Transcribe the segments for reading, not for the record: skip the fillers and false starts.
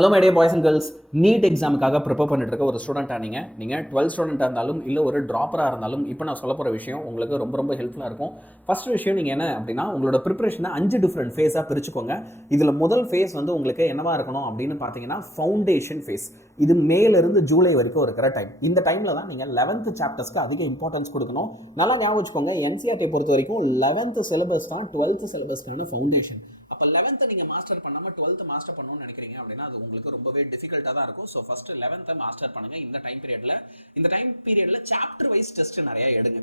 Hello my dear boys and girls, NEET எக்ஸாமுக்காக prepare பண்ணிட்டு இருக்க ஒரு ஸ்டூடெண்ட்டாக நீங்கள் 12th ஸ்டூடெண்ட்டாக இருந்தாலும் இல்லை ஒரு ட்ராப்பராக இருந்தாலும் இப்போ நான் சொல்ல போகிற விஷயம் உங்களுக்கு ரொம்ப ரொம்ப ஹெல்ப்ஃபுல்லாக இருக்கும். ஃபர்ஸ்ட் விஷயம் நீங்கள் என்ன அப்படின்னா, உங்களோட ப்ரிப்பரேஷனை 5 டிஃப்ரெண்ட் ஃபேஸாக பிரிச்சுக்கோங்க. இதில் முதல் ஃபேஸ் வந்து உங்களுக்கு என்னவா இருக்கணும் அப்படின்னு பார்த்தீங்கன்னா ஃபவுண்டேஷன் ஃபேஸ். இது மேலிருந்து ஜூலை வரைக்கும் இருக்கிற டைம். இந்த டைமில் தான் நீங்கள் 11th சாப்டர்ஸ்க்கு அதிக இம்பார்ட்டன்ஸ் கொடுக்கணும். நல்லா ஞாபகம் வச்சுக்கோங்க, NCERT பொறுத்த வரைக்கும் 11th சிலபஸ் தான் 12th சிலபஸ்க்கான ஃபவுண்டேஷன். அப்போ 11th நீங்கள் மாஸ்டர் பண்ணாமல் 12th மாஸ்டர் பண்ணணும்னு நினைக்கிறீங்க அப்படின்னா அது உங்களுக்கு ரொம்பவே டிஃபிகல்ட்டாக தான் இருக்கும். ஸோ ஃபர்ஸ்ட் 11th மாஸ்டர் பண்ணுங்க. இந்த டைம் பீரியட்ல சாப்டர் வைஸ் டெஸ்ட் நிறைய எடுங்க.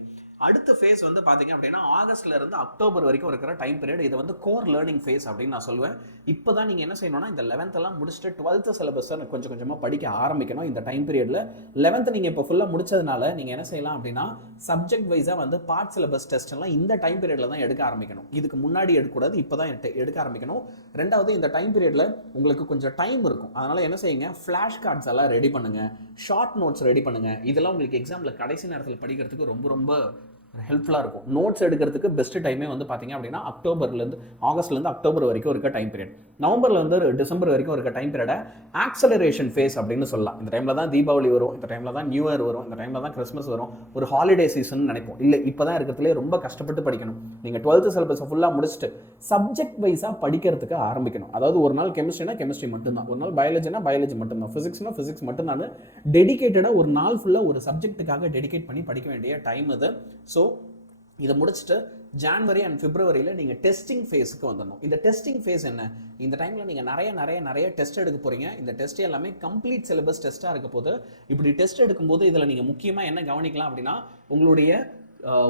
அடுத்த ஃபேஸ் வந்து பார்த்தீங்க அப்படின்னா ஆகஸ்ட்ல இருந்து அக்டோபர் வரைக்கும் இருக்கிற டைம் பீரியட். இது வந்து கோர் லேர்னிங் ஃபேஸ் அப்படின்னு நான் சொல்லுவேன். இப்போ தான் நீங்கள் என்ன செய்யணும்னா, இந்த 11th எல்லாம் முடிச்சுட்டு 12th சிலபஸ் கொஞ்சம் கொஞ்சமாக படிக்க ஆரம்பிக்கணும். இந்த டைம் பீரியட்ல 11th நீங்கள் இப்போ ஃபுல்லாக முடிச்சதுனால நீங்கள் என்ன செய்யலாம் அப்படின்னா, சப்ஜெக்ட் வைஸாக வந்து பார்ட் சிலபஸ் டெஸ்ட் எல்லாம் இந்த டைம் பீரியட்ல தான் எடுக்க ஆரம்பிக்கணும். இதுக்கு முன்னாடி எடுக்கக்கூடாது, இப்போ தான் எடுக்க ஆரம்பிக்கணும். ரெண்டாவது, இந்த டைம் பீரியட்ல உங்களுக்கு கொஞ்சம் டைம் இருக்கும். அதனால என்ன செய்யுங்க, ஃபிளாஷ் கார்ட்ஸ் எல்லாம் ரெடி பண்ணுங்க, ஷார்ட் நோட்ஸ் ரெடி பண்ணுங்க. இதெல்லாம் உங்களுக்கு எக்ஸாம்ல கடைசி நேரத்தில் படிக்கிறதுக்கு ரொம்ப ரொம்ப ஹெல்ப்ஃபுல்லாக இருக்கும். நோட்ஸ் எடுக்கிறதுக்கு பெஸ்ட் டைமே வந்து பார்த்தீங்க அப்படின்னா ஆகஸ்ட்லேருந்து அக்டோபர் வரைக்கும் இருக்க டைம் பீரியட். நவம்பர்லேருந்து டிசம்பர் வரைக்கும் இருக்க டைம் பீரியடை ஆக்சலரேஷன் ஃபேஸ் அப்படின்னு சொல்லலாம். இந்த டைமில் தான் தீபாவளி வரும், இந்த டைமில் தான் நியூ இயர் வரும், இந்த டைமில் தான் கிறிஸ்மஸ் வரும், ஒரு ஹாலிடே சீசன் நினைப்போம். இல்லை, இப்போ தான் இருக்கிறதுலே ரொம்ப கஷ்டப்பட்டு படிக்கணும். நீங்கள் 12th சிலபஸை ஃபுல்லாக முடிச்சுட்டு சப்ஜெக்ட் வைஸாக படிக்கிறதுக்கு ஆரம்பிக்கணும். அதாவது ஒரு நாள் கெமிஸ்ட்ரினா கெமிஸ்ட்ரி மட்டும்தான், ஒரு நாள் பயாலஜினா பயாலஜி மட்டும்தான், ஃபிசிக்ஸ்னா ஃபிசிக்ஸ் மட்டும்தான். டெடிகேட்டடாக ஒரு நாள் ஃபுல்லாக ஒரு சப்ஜெக்ட்டுக்காக டெடிகேட் பண்ணி படிக்க வேண்டிய டைம் இது. ஸோ இதை முடிச்சுட்டு ஜான்வரி அண்ட் பிப்ரவரியில் நீங்கள் டெஸ்டிங் ஃபேஸுக்கு வந்துடணும். இந்த டெஸ்டிங் ஃபேஸ் என்ன, இந்த டைமில் நீங்கள் நிறைய டெஸ்ட் எடுக்க போகிறீங்க. இந்த டெஸ்ட் எல்லாமே கம்ப்ளீட் சிலபஸ் டெஸ்ட்டாக இருக்க போது. இப்படி டெஸ்ட் எடுக்கும்போது இதில் நீங்கள் முக்கியமாக என்ன கவனிக்கலாம் அப்படின்னா, உங்களுடைய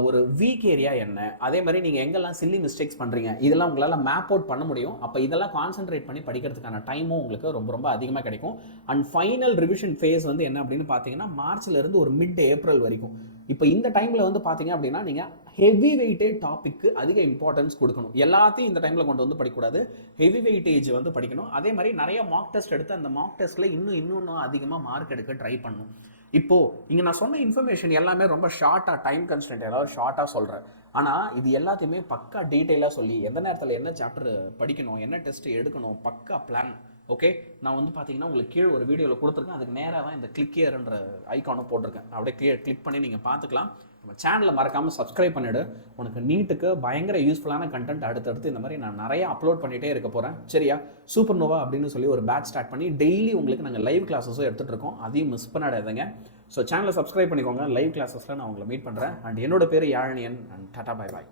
ஒரு வீக் ஏரியா என்ன, அதே மாதிரி நீங்கள் எங்கெல்லாம் சில்லி மிஸ்டேக்ஸ் பண்ணுறீங்க, இதெல்லாம் உங்களால் மேப் அவுட் பண்ண முடியும். அப்போ இதெல்லாம் கான்சென்ட்ரேட் பண்ணி படிக்கிறதுக்கான டைமும் உங்களுக்கு ரொம்ப ரொம்ப அதிகமாக கிடைக்கும். அண்ட் ஃபைனல் ரிவிஷன் ஃபேஸ் வந்து என்ன அப்படின்னு பார்த்தீங்கன்னா, மார்ச்லேருந்து ஒரு மிட் ஏப்ரல் வரைக்கும். இப்போ இந்த டைமில் வந்து பார்த்தீங்க அப்படின்னா, நீங்கள் ஹெவி வெயிட்டேஜ் டாபிக்கு அதிக இம்பார்ட்டன்ஸ் கொடுக்கணும். எல்லாத்தையும் இந்த டைமில் கொண்டு வந்து படிக்கக்கூடாது, ஹெவி வெயிட்டேஜ் வந்து படிக்கணும். அதே மாதிரி நிறைய மார்க் டெஸ்ட் எடுத்து அந்த மார்க் டெஸ்ட்டில் இன்னும் அதிகமாக மார்க் எடுக்க ட்ரை பண்ணணும். இப்போது இங்கே நான் சொன்ன இன்ஃபர்மேஷன் எல்லாமே ரொம்ப ஷார்ட்டாக, டைம் கன்ஸ்டன்ட் ஏதாவது ஷார்ட்டாக சொல்கிறேன். ஆனால் இது எல்லாத்தையுமே பக்கா டீட்டெயிலாக சொல்லி எந்த நேரத்தில் என்ன சாப்டர் படிக்கணும், என்ன டெஸ்ட் எடுக்கணும், பக்கா பிளான். ஓகே, நான் வந்து பார்த்தீங்கன்னா உங்களுக்கு கீழே ஒரு வீடியோவில் கொடுத்துருக்கேன். அதுக்கு நேராக தான் இந்த கிளிக் ஹியர்ன்ற ஐக்கானும் போட்டிருக்கேன். அப்படியே கிளிக் பண்ணி நீங்கள் பார்த்துக்கலாம். நம்ம சேனலை மறக்காமல் சப்ஸ்கிரைப் பண்ணிவிடு. உனக்கு நீட்டுக்கு பயங்கர யூஸ்ஃபுல்லான கண்டென்ட் அடுத்தடுத்து இந்த மாதிரி நான் நிறைய அப்லோட் பண்ணிகிட்டே இருக்க போகிறேன். சரியா? சூப்பர் நோவா அப்படின்னு சொல்லி ஒரு பேட்ச் ஸ்டார்ட் பண்ணி டெய்லி உங்களுக்கு நாங்கள் லைவ் கிளாஸஸும் எடுத்துகிட்டு இருக்கோம். அதையும் மிஸ் பண்ணாதீங்க. ஸோ சேனலை சப்ஸ்கிரைப் பண்ணிக்கோங்க. லைவ் கிளாஸஸில் நான் உங்களை மீட் பண்ணுறேன். அண்ட் என்னோட பேர் Yazhiniyan. And Tata, bye bye.